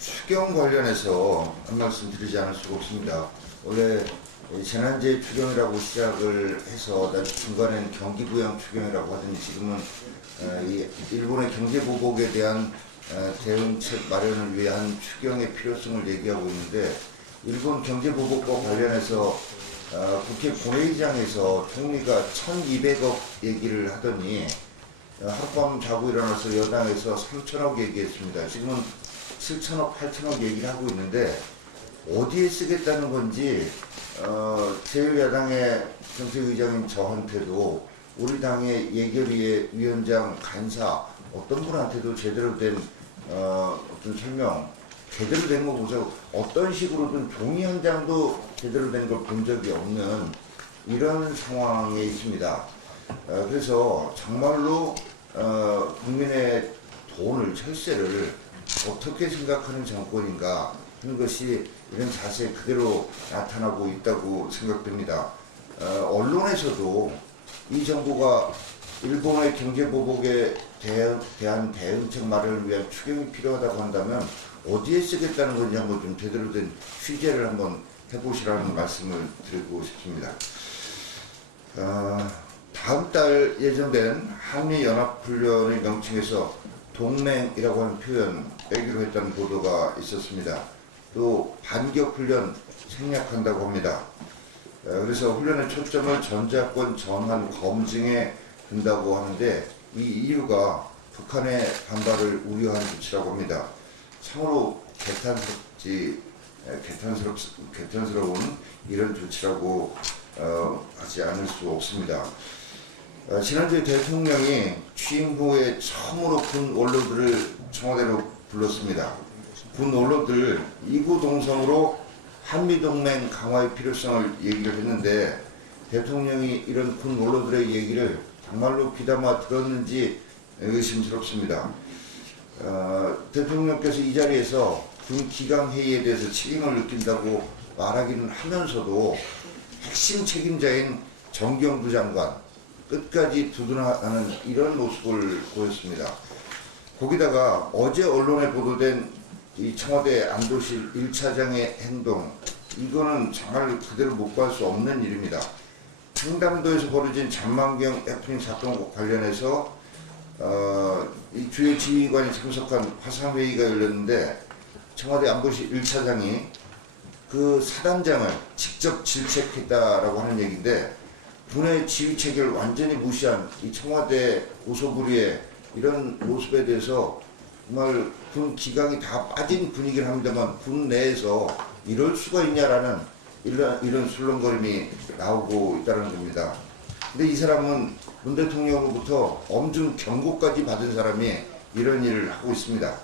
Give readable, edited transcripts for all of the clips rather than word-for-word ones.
추경 관련해서 한 말씀 드리지 않을 수가 없습니다. 원래 재난재해 추경이라고 시작을 해서 중간에는 경기부양 추경이라고 하더니 지금은 이 일본의 경제보복에 대한 대응책 마련을 위한 추경의 필요성을 얘기하고 있는데, 일본 경제보복과 관련해서 국회 본회의장에서 총리가 1,200억 얘기를 하더니 하룻밤 자고 일어나서 여당에서 3,000억 얘기했습니다. 지금은 7,000억, 8,000억 얘기를 하고 있는데 어디에 쓰겠다는 건지 제1야당의 정책의장인 저한테도 우리 당의 예결위의 위원장, 간사 어떤 분한테도 제대로 된 어떤 설명, 제대로 된 거 보세요. 어떤 식으로든 종이 한 장도 제대로 된 걸 본 적이 없는 이런 상황에 있습니다. 그래서 정말로 국민의 돈을, 철세를 어떻게 생각하는 정권인가 하는 것이 이런 자세 그대로 나타나고 있다고 생각됩니다. 언론에서도 이 정부가 일본의 경제보복에 대한 대응책 마련을 위한 추경이 필요하다고 한다면 어디에 쓰겠다는 건지 한번 좀 제대로 된 취재를 한번 해보시라는 말씀을 드리고 싶습니다. 다음 달 예정된 한미연합훈련의 명칭에서 동맹이라고 하는 표현 빼기로 했다는 보도가 있었습니다. 또 반격훈련 생략한다고 합니다. 그래서 훈련의 초점을 전자권 전환 검증에 둔다고 하는데, 이 이유가 북한의 반발을 우려한 조치라고 합니다. 참으로 개탄스러운 이런 조치라고 하지 않을 수 없습니다. 지난주에 대통령이 취임 후에 처음으로 군 원로들을 청와대로 불렀습니다. 군 원로들 이구동성으로 한미동맹 강화의 필요성을 얘기를 했는데, 대통령이 이런 군 원로들의 얘기를 정말로 귀담아 들었는지 의심스럽습니다. 대통령께서 이 자리에서 군 기강회의에 대해서 책임을 느낀다고 말하기는 하면서도 핵심 책임자인 정경두 장관 끝까지 두둔하는 이런 모습을 보였습니다. 거기다가 어제 언론에 보도된 이 청와대 안보실 1차장의 행동, 이거는 정말 그대로 묵과할 수 없는 일입니다. 청담도에서 벌어진 잔만경 해프닝 사건 관련해서 이 주요 지휘관이 참석한 화상회의가 열렸는데, 청와대 안보실 1차장이 그 사단장을 직접 질책했다라고 하는 얘기인데, 군의 지휘 체계를 완전히 무시한 이 청와대 오소부리의 이런 모습에 대해서 정말 군 기강이 다 빠진 분위기를 합니다만, 군 내에서 이럴 수가 있냐라는 이런 술렁거림이 나오고 있다는 겁니다. 근데 이 사람은 문 대통령으로부터 엄중 경고까지 받은 사람이 이런 일을 하고 있습니다.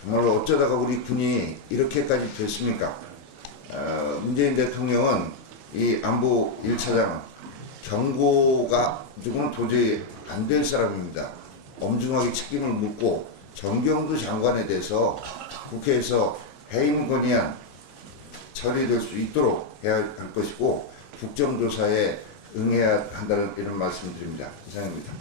정말로 어쩌다가 우리 군이 이렇게까지 됐습니까? 문재인 대통령은 이 안보 1차장 경고가 누구는 도저히 안 될 사람입니다. 엄중하게 책임을 묻고 정경두 장관에 대해서 국회에서 해임 건의안 처리될 수 있도록 해야 할 것이고, 국정조사에 응해야 한다는 이런 말씀을 드립니다. 이상입니다.